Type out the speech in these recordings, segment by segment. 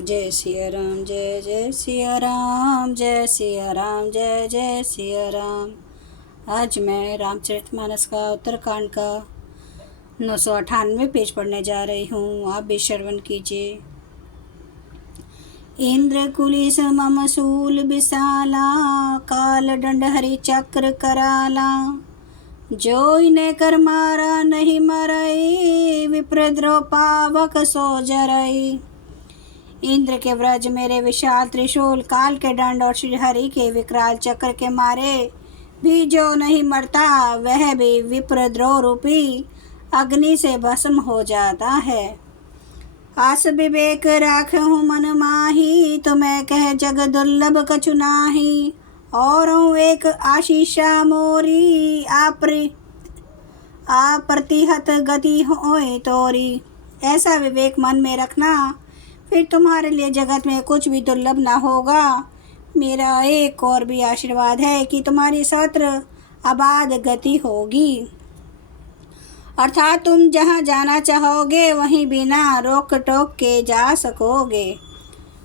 जय सिया राम, जय जय सिया राम, जय सिया राम, जय जय सिया राम। आज मैं रामचरितमानस का उत्तरकांड का 998 पेज पढ़ने जा रही हूँ। आप भी श्रवण कीजिए। इंद्र कुलिस मम शूल विशाला, काल दंड हरि चक्र कराला। जो इन्हें कर मारा नहीं मरई, विप्रद्रोह पावक सो जरई। इंद्र के व्रज मेरे विशाल त्रिशूल, काल के दंड और श्री हरि के विकराल चक्र के मारे भी जो नहीं मरता, वह भी विप्रद्रोह रूपी अग्नि से भस्म हो जाता है। आस विवेक राखहु मन माही, तुम्हें कह जग दुर्लभ कछु नाही। और एक आशीषा मोरी, अप्रतिहत गति होए तोरी। ऐसा विवेक मन में रखना, फिर तुम्हारे लिए जगत में कुछ भी दुर्लभ ना होगा। मेरा एक और भी आशीर्वाद है कि तुम्हारी सत्र अबाध गति होगी, अर्थात तुम जहाँ जाना चाहोगे वहीं बिना रोक टोक के जा सकोगे।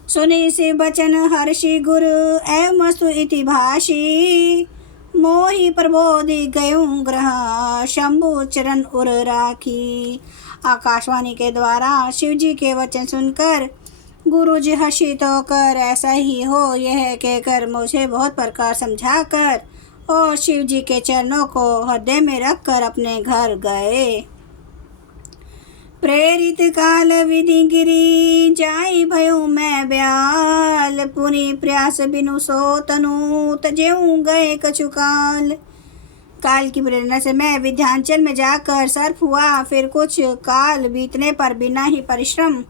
सुनी से बचन हर्षि गुरु, एवमस्तु इति भाषी। मोहि प्रबोधि गयुं ग्रह, शंभु चरण उर राखी। आकाशवाणी के द्वारा शिव जी के वचन सुनकर गुरु जी हर्षित होकर ऐसा ही हो यह कहकर मुझे बहुत प्रकार समझाकर और शिव जी के चरणों को हृदय में रखकर अपने घर गए। प्रेरित काल विधि गिरी, जाई भयू मैं ब्याल। पुनि प्रयास बिनु सो तनु, तजेऊ गए कछु काल। काल की प्रेरणा से मैं विंध्याचल में जाकर सर्प हुआ। फिर कुछ काल बीतने पर बिना ही परिश्रम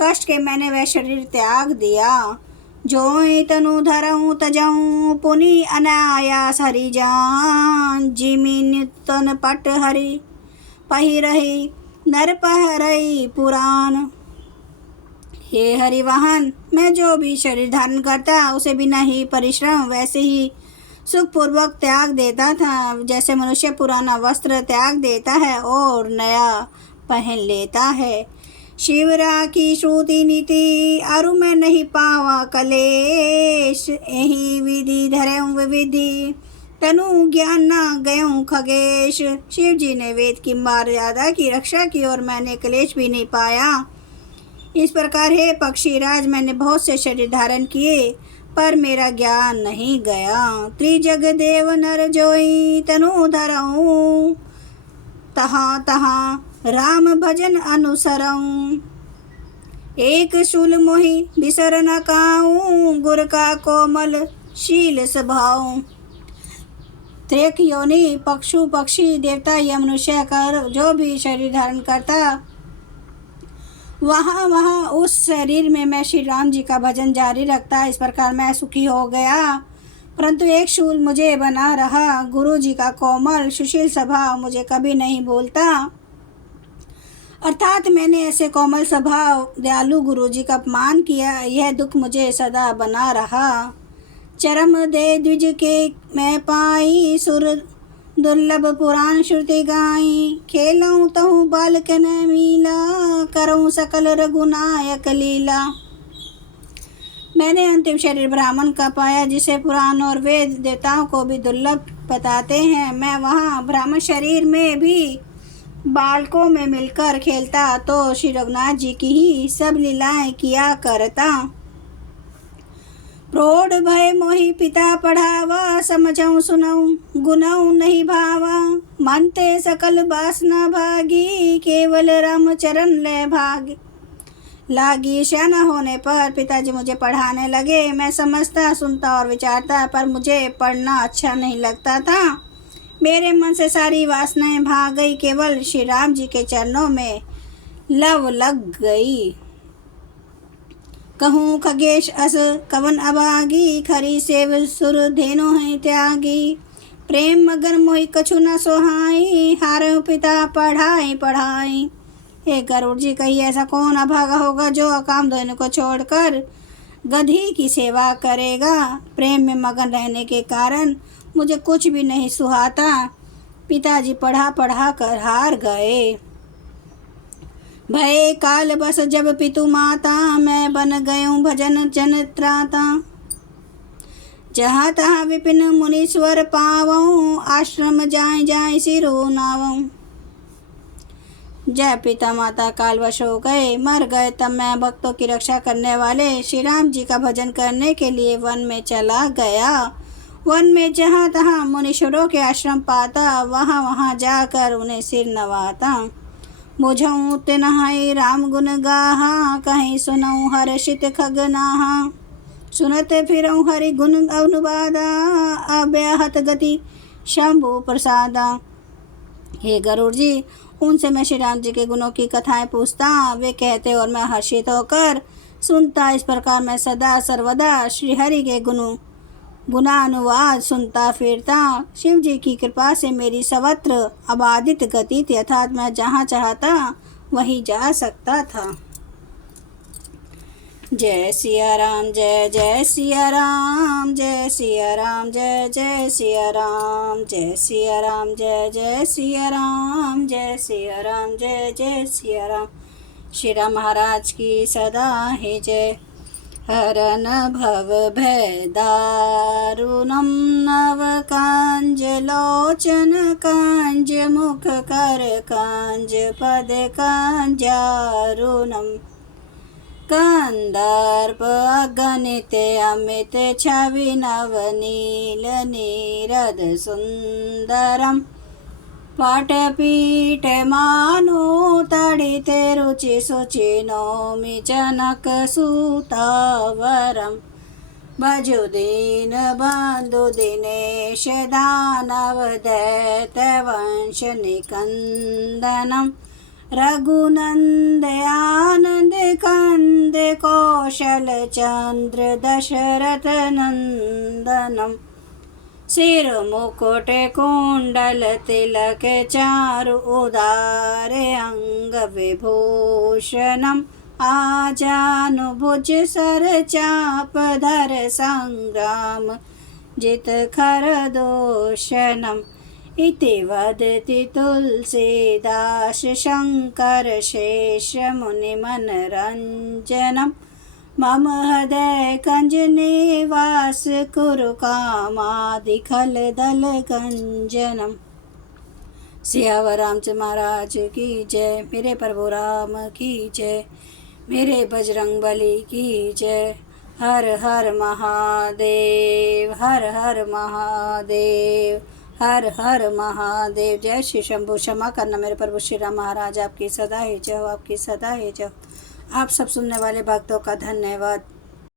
कष्ट के मैंने वह शरीर त्याग दिया। जो तनु धरऊँ तजऊँ, पुनि अनायास हरि जान। जिमिन तन पट हरि पहिरहि, नर पहरई पुराण। हे हरिवाहन, मैं जो भी शरीर धारण करता उसे बिना ही परिश्रम वैसे ही सुखपूर्वक त्याग देता था, जैसे मनुष्य पुराना वस्त्र त्याग देता है और नया पहन लेता है। शिवरा की श्रुति नीति, अरु में नहीं पावा कलेश। यही विधि धरऊँ विविधि, तनु ज्ञान न गयूं खगेश। शिव जी ने वेद की मर्यादा की रक्षा की और मैंने क्लेश भी नहीं पाया। इस प्रकार हे पक्षीराज, मैंने बहुत से शरीर धारण किए पर मेरा ज्ञान नहीं गया। त्रिजग देव नर जोई, तनु धरऊँ तहाँ तहाँ राम भजन अनुसरऊँ। एक शूल मोहि बिसर न काऊँ, गुर का कोमल शील स्वभाव। त्रेक योनि पक्षु पक्षी देवता या मनुष्य कर जो भी शरीर धारण करता, वहाँ वहाँ उस शरीर में मैं श्री राम जी का भजन जारी रखता। इस प्रकार मैं सुखी हो गया। परंतु एक शूल मुझे बना रहा। गुरु जी का कोमल सुशील स्वभाव मुझे कभी नहीं भूलता, अर्थात मैंने ऐसे कोमल स्वभाव दयालु गुरु जी का अपमान किया, यह दुख मुझे सदा बना रहा। चरम दे द्विज के मैं पाई, सुर दुर्लभ पुराण श्रुति गाई। खेलऊँ तहु बालक न मीला, करऊँ सकल रघुनायक लीला। मैंने अंतिम शरीर ब्राह्मण का पाया, जिसे पुराण और वेद देवताओं को भी दुर्लभ बताते हैं। मैं वहाँ ब्राह्मण शरीर में भी बालकों में मिलकर खेलता तो श्री रघुनाथ जी की ही सब लीलाएं किया करता। प्रौढ़ भय मोहि पिता पढ़ावा, समझऊँ सुनऊँ गुनऊँ नहीं भावा। मन ते सकल वासना भागी, केवल राम चरण ले भागी। लागी श्याना होने पर पिताजी मुझे पढ़ाने लगे। मैं समझता सुनता और विचारता, पर मुझे पढ़ना अच्छा नहीं लगता था। मेरे मन से सारी वासनाएं भाग गई, केवल श्री राम जी के चरणों में लव लग गई। कहूँ खगेश अस कवन अभागी, खरी सेव सुर धेनु है त्यागी। प्रेम मगन मोहि कछु न सोहाई, हारऊ पिता पढ़ाई पढ़ाई। हे गरुड़ जी, कही ऐसा कौन अभागा होगा जो अकाम धेनु को छोड़कर गधी की सेवा करेगा। प्रेम में मगन रहने के कारण मुझे कुछ भी नहीं सुहाता। पिताजी पढ़ा पढ़ा कर हार गए। भय काल बस जब पितु माता, मैं बन गयूं भजन जन त्राता। जहाँ तहाँ विपिन मुनीश्वर पावऊं, आश्रम जाय जाय सिरो नावऊं। जय पिता माता कालवश हो गए, मर गए, तब मैं भक्तों की रक्षा करने वाले श्री राम जी का भजन करने के लिए वन में चला गया। वन में जहाँ तहाँ मुनीश्वरों के आश्रम पाता, वहाँ वहाँ जाकर उन्हें सिर नवाता। बुझऊँ तिन्हाई राम गुण गाहा, कहीं सुनऊँ हर्षित खगनाहा। सुनते फिरऊँ हरि गुण अनुवादा, अव्याहत गति शंभु प्रसादा। हे गरुड़ जी, उनसे मैं श्री राम जी के गुणों की कथाएं पूछता, वे कहते और मैं हर्षित होकर सुनता। इस प्रकार मैं सदा सर्वदा श्री हरि के गुणानुवाद सुनता फिरता। शिव जी की कृपा से मेरी सर्वत्र अबाधित गति थी, अर्थात मैं जहाँ चाहता वहीं जा सकता था। जय सिया राम, जय जय सिया राम, जय सिया राम, जय जय सिया राम, जय सिया राम, जय जय सिया राम, जय सिया राम, जय जय सिया राम। श्री राम महाराज की सदा ही जय। हरन भव भय दारुणम, नव कांज लोचन कांज, मुख कर कांज, पद कांजारुणम। कंदर्प अगणित अमित छवि, नवनील नीरद सुंदरम। पटपीठ मानो तडिते, रुचि सुचि नौमि जनक सुतावरम। भजु दीन बंधु दिनेश, दानव दैत वंश निकंदनम। रघुनंद आनंद कंद, कौशल चंद्र दशरथ नंदनम। सिर मुकुट कुंडल तिलक, चारु उदार अंग विभूषणम। आजानुभुज सर चाप धर, संग्राम जित खर दूषणम। इति वदति तुलसीदास, शंकर शेष मुनि मनरंजनम। मम हृदय कंज निवास, कुरु कामादि खल दल गंजनम। सियावर रामचंद्र महाराज की जय। मेरे प्रभु राम की जय। मेरे बजरंग बली की जय। हर हर महादेव, हर हर महादेव, हर हर महादेव। जय श्री शंभु। क्षमा करना मेरे प्रभु श्री राम महाराज, आपकी सदा ही जय, आपकी सदा ही जय। आप सब सुनने वाले भक्तों का धन्यवाद।